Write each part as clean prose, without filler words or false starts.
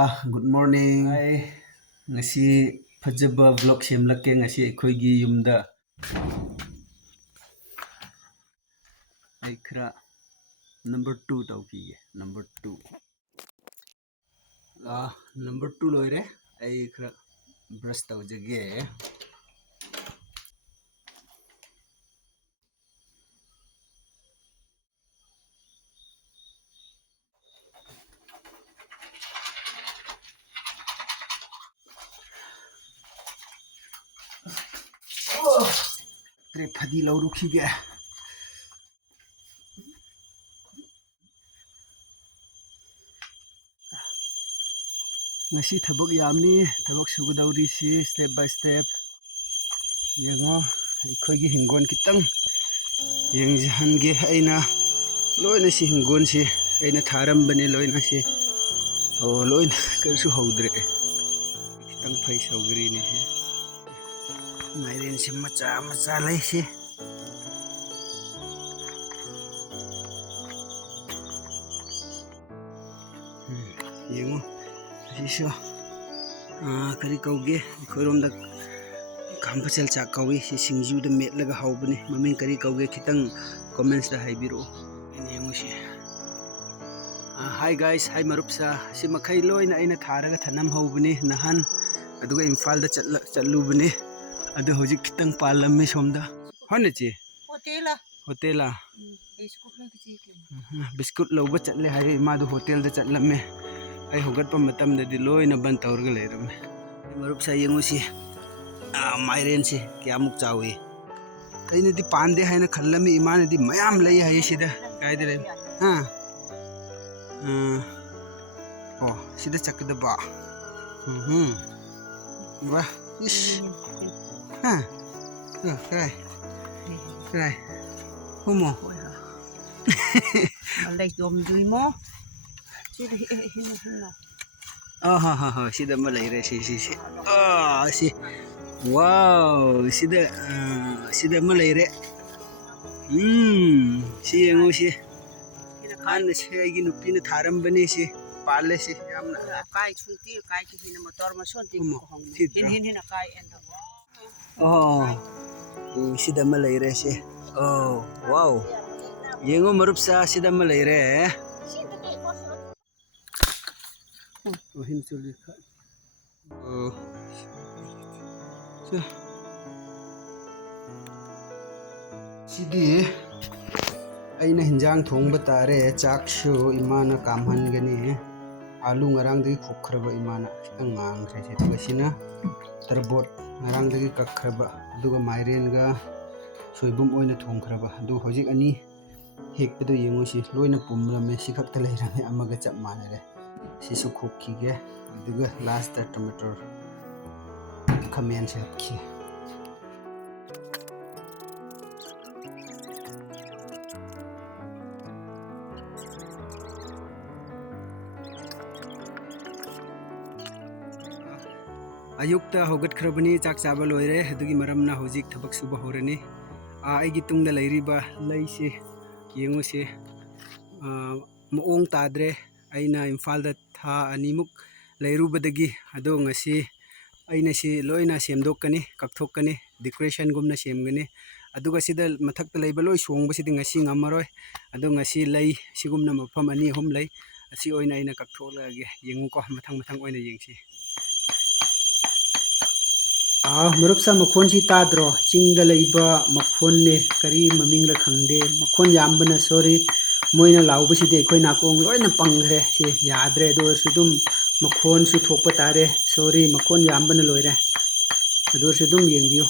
Good morning. Ngasi fajaba vlog semlakke ngasi aikoigi yumda ai khara number 2 tawpige number 2 number 2 loire ai khara brush tawjage tre phadi lawrukhige ngasi thabak yamni thabak sugudawri si step by step yengo aikoigi hingon kitang yengjahange aina loina si hingon si aina tharambane loina si loina karsu howdre kitang phai sawgri ni si mairen si macha macha lai si yengo sisho kari kauge khorom da Kampachel chak kawi si singju da met laga haubani maming kari kauge kitang comments da haibiro ini yengusi hi guys hi marupsa si makai loina aina tharaga thanam haubani nahan aduga imphal da chalubani adu hojik kitang palamme somda hone che hotela biscuit loba chatle hari madu hotel da chatlamme ai hogat pa matam da di loina ban tawrga leiramme marupsa yengusi mairen si kyamuk chawi kaina di pande haina khallami imane di mayam lay hai sida kaidire sida chakda ba wah ish kai humo alai dom dui mo sida sida malai re si si wow sida malai re si yengo si han se nupi na tharam bane si pale si yamna kai chunti kai ki hina motor ma son ti hong hin kai enda sida malai re si wow yengo marupsa sida malai re hin chuli kha sidi aina hinjang thongba tare chakshu imana kamhangani alu ngarang dagi khukhraba imana kitang ngang khre se tugasina tarbot ngarang dagi kakhraba duga mairen ga soibum oina thongkhraba du hojik ani hekpado yengo si loina pumrame sikhakta leirame amaga chap manare sisu khokkige duga last tomato khamen se ki ayukta hogat khrabani chak chaba loire adugi maramna hojik thabak suba horani aigi tungda leiriba leise yengo se moong tadre aina imphal da tha animuk leirubadagi ado ngasi aina si loina semdokkani kakthokani decoration gumna semgani aduga sida mathakta leiba loi songba sidi ngasi ngamaroi ado ngasi lei sigumna mafam ani hum lei asi oina aina kaktholage yengu ko mathang oina yengsi marupsa makhon si tadro chingda leiba makhon ne kari mamingla khangde makhon yambana sorry moina lauba sidi ekhoi nakong loina pangre si yadre dor sudum makhon su thokpa tare sorry makhon yambana loire ador sudum yengbiyo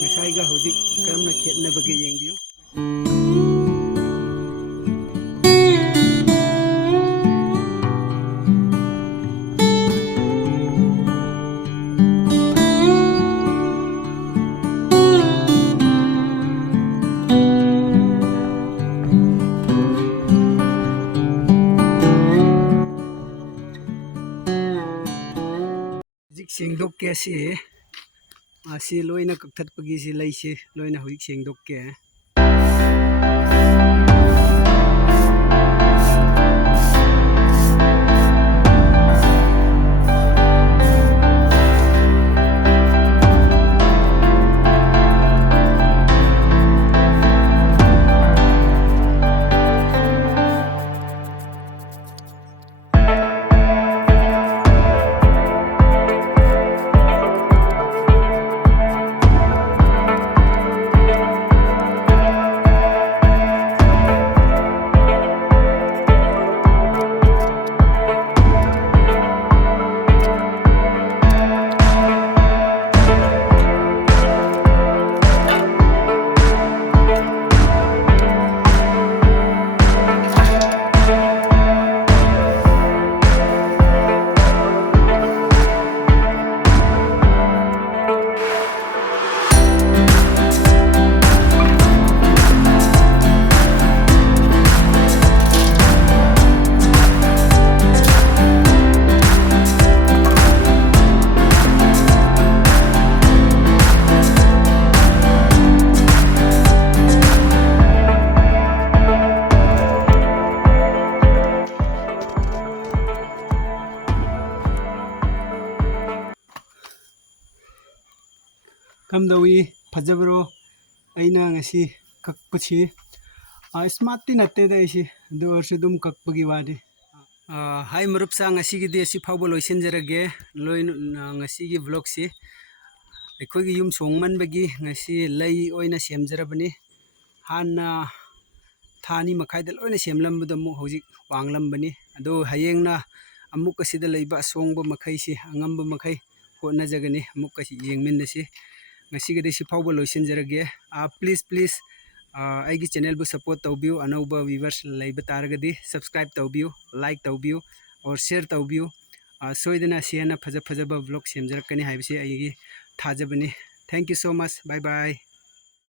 ꯉꯁꯥꯏꯒ ꯍꯧꯖꯤꯛ ꯀꯔꯝꯅ ꯈꯦꯠꯅꯕꯒꯦ ꯌꯦꯡꯕꯤꯌꯨ hꯧzik sengdokke asi loina kaktatpagi si laisi loina houzik sengdokke kamdawi fajabro aina ngasi kakpachi smartti natte da isi do arsu dum kakpagi wadi hai marup sa ngasi gi de si phawbo loisin jarage loi ngasi gi vlog si ekhoi gi yum songman bagi ngasi lei oina semjarabani hanna thani makhai da loina semlambada mu hojik wanglambani ado hayengna amuk asida leiba songba makhai si angamba makhai hotna jagani amuk asi yengmin si ngasi gede si phawbo loisin jarage please aigi channel bu support tawbiu anauba viewers leiba taragadi subscribe tawbiu like tawbiu or share tawbiu soidana siena phajaba vlog semjarakani haibisi aigi thajabani thank you so much bye bye